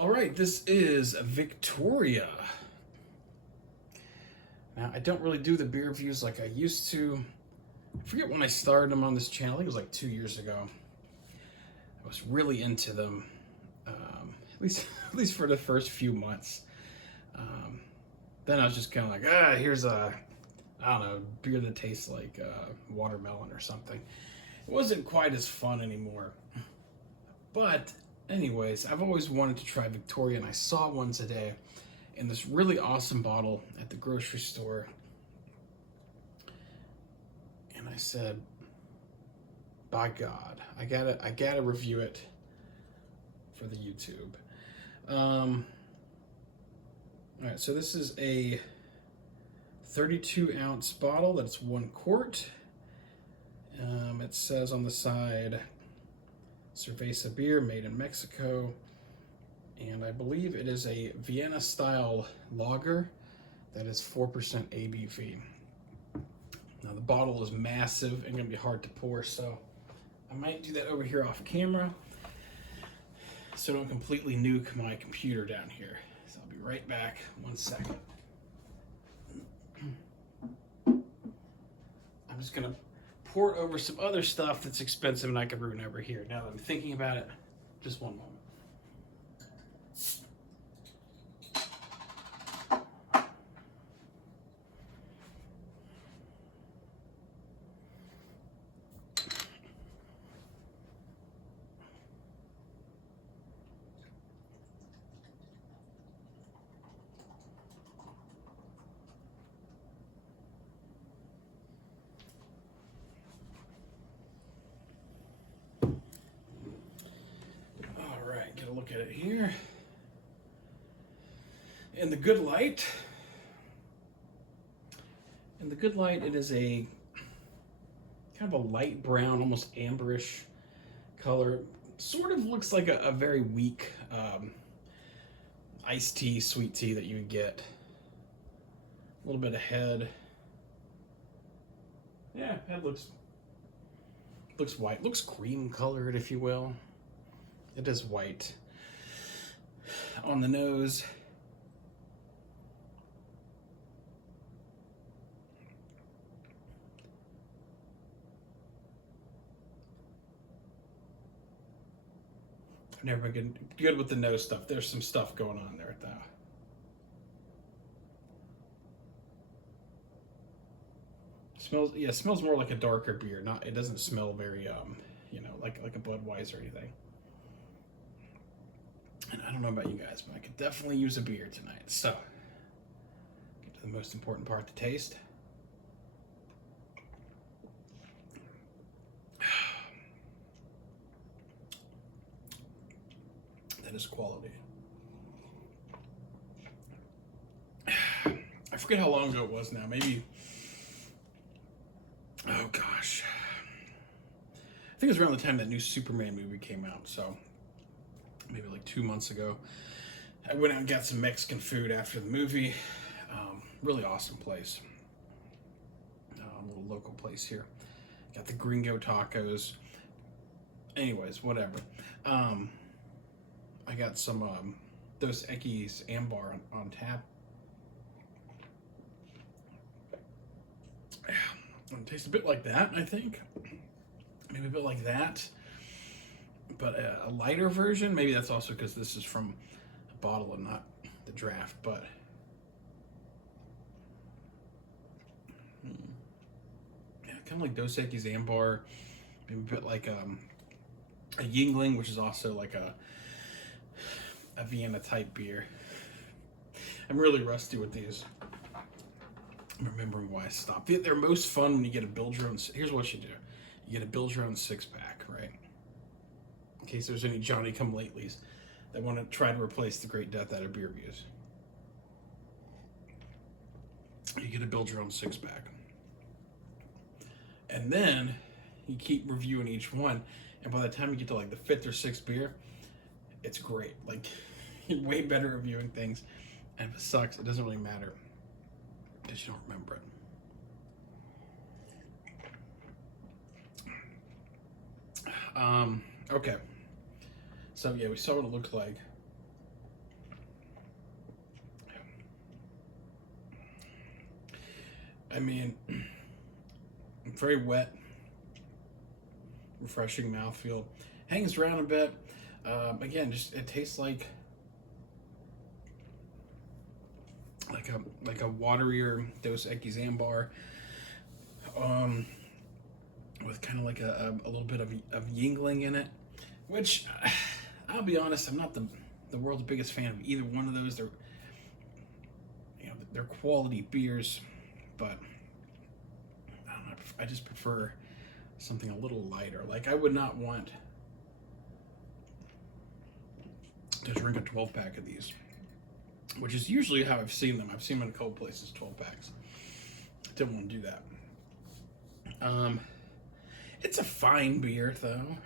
All right, this is Victoria. Now, I don't really do the beer reviews like I used to. I forget when I started them on this channel. I think it was like 2 years ago. I was really into them, at least at least for the first few months. Then I was just kind of like, here's a, I don't know, beer that tastes like watermelon or something. It wasn't quite as fun anymore. But anyways, I've always wanted to try Victoria, and I saw one today in this really awesome bottle at the grocery store. And I said, by God, I gotta review it for the YouTube. All right, so this is a 32-ounce bottle. That's 1 quart. It says on the side, Cerveza beer made in Mexico, and I believe it is a Vienna style lager that is 4% ABV. Now the bottle is massive and gonna be hard to pour, so I might do that over here off camera so I don't completely nuke my computer down here. So I'll be right back, 1 second. I'm just gonna pour it over some other stuff that's expensive and I could ruin over here. Now that I'm thinking about it, just one moment. Get a look at it here. In the good light, it is a kind of a light brown, almost amberish color. Sort of looks like a very weak iced tea, sweet tea that you would get. A little bit of head. Yeah, head looks white. Looks cream colored, if you will. It is white. On the nose, I've never been good with the nose stuff. There's some stuff going on there though. It smells more like a darker beer. It doesn't smell very like a Budweiser or anything. And I don't know about you guys, but I could definitely use a beer tonight. So, get to the most important part, the taste. That is quality. I forget how long ago it was now. Maybe, oh gosh. I think it was around the time that new Superman movie came out, so maybe like 2 months ago. I went out and got some Mexican food after the movie. Really awesome place. A little local place here. Got the gringo tacos. Anyways, whatever. I got some those Equis Ambar on tap. It tastes a bit like that, I think. Maybe a bit like that. But a lighter version, maybe that's also because this is from a bottle and not the draft, but yeah, kind of like Dos Equis Ambar, maybe a bit like a Yingling, which is also like a Vienna type beer. I'm really rusty with these. I'm remembering why I stopped. They're most fun when you get a build your own. Here's what you do: you get a build your own 6-pack, right? In case there's any Johnny-come-latelys that want to try to replace the great death out of beer reviews. You get to build your own 6-pack. And then you keep reviewing each one, and by the time you get to like the 5th or 6th beer, it's great. Like, you're way better reviewing things. And if it sucks, it doesn't really matter because you don't remember it. Okay. So yeah, we saw what it looked like. I mean, very wet, refreshing mouthfeel. Hangs around a bit. Again, just it tastes like a waterier Dos Equis Ambar, with kind of like a little bit of Yingling in it, which I'll be honest, I'm not the world's biggest fan of either one of those. They're quality beers, but I don't know. I just prefer something a little lighter. Like I would not want to drink a 12-pack of these, which is usually how I've seen them. I've seen them in a couple places, 12 packs. Didn't want to do that. It's a fine beer, though.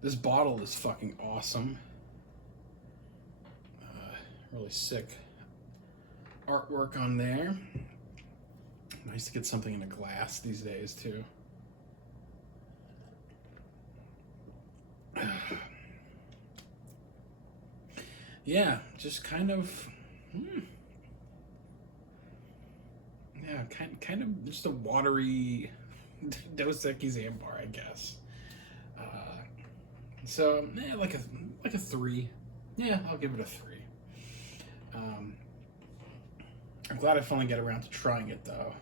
This bottle is fucking awesome. Really sick artwork on there. Nice to get something in a glass these days, too. Yeah, just kind of... Yeah, kind of just a watery Dos Equis Ambar, I guess. So, yeah, like a 3. Yeah, I'll give it a 3. I'm glad I finally got around to trying it, though.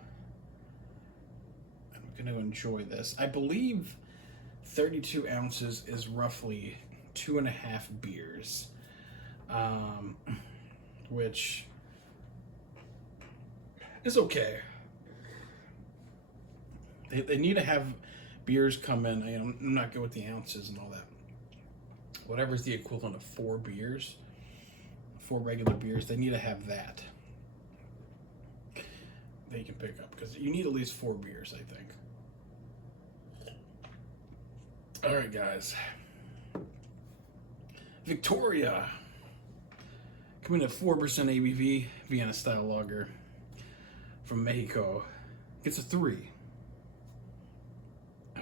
I'm going to enjoy this. I believe 32 ounces is roughly 2.5 beers, which is okay. They need to have beers come in. I'm not good with the ounces and all that. Whatever's the equivalent of 4 beers, 4 regular beers, they need to have that. They can pick up, because you need at least 4 beers, I think. All right, guys. Victoria, coming at 4% ABV, Vienna style lager from Mexico, gets a 3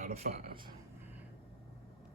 out of 5.